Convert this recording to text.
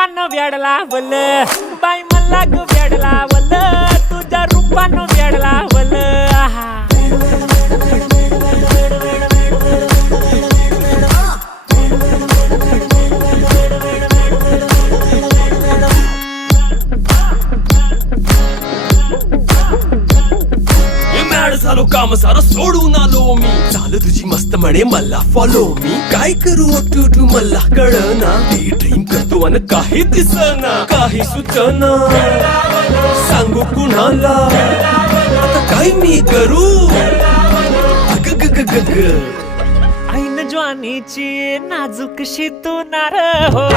रूपानं वेड लावल बाई मला ग वेड लावल तुझ्या रूपानं वेड लावल झालो काम सारा सोडून आलो मी चाल तुझी मस्त म्हणे मला फॉलो मी काय करू टू मला कळना ती ड्रीम करतो आणि काही दिसना काही सुचना सांगू कुणाला आता काय मी करू अग ग ग ग ग ऐन ज्वानीची नाजूकशी तू नार हो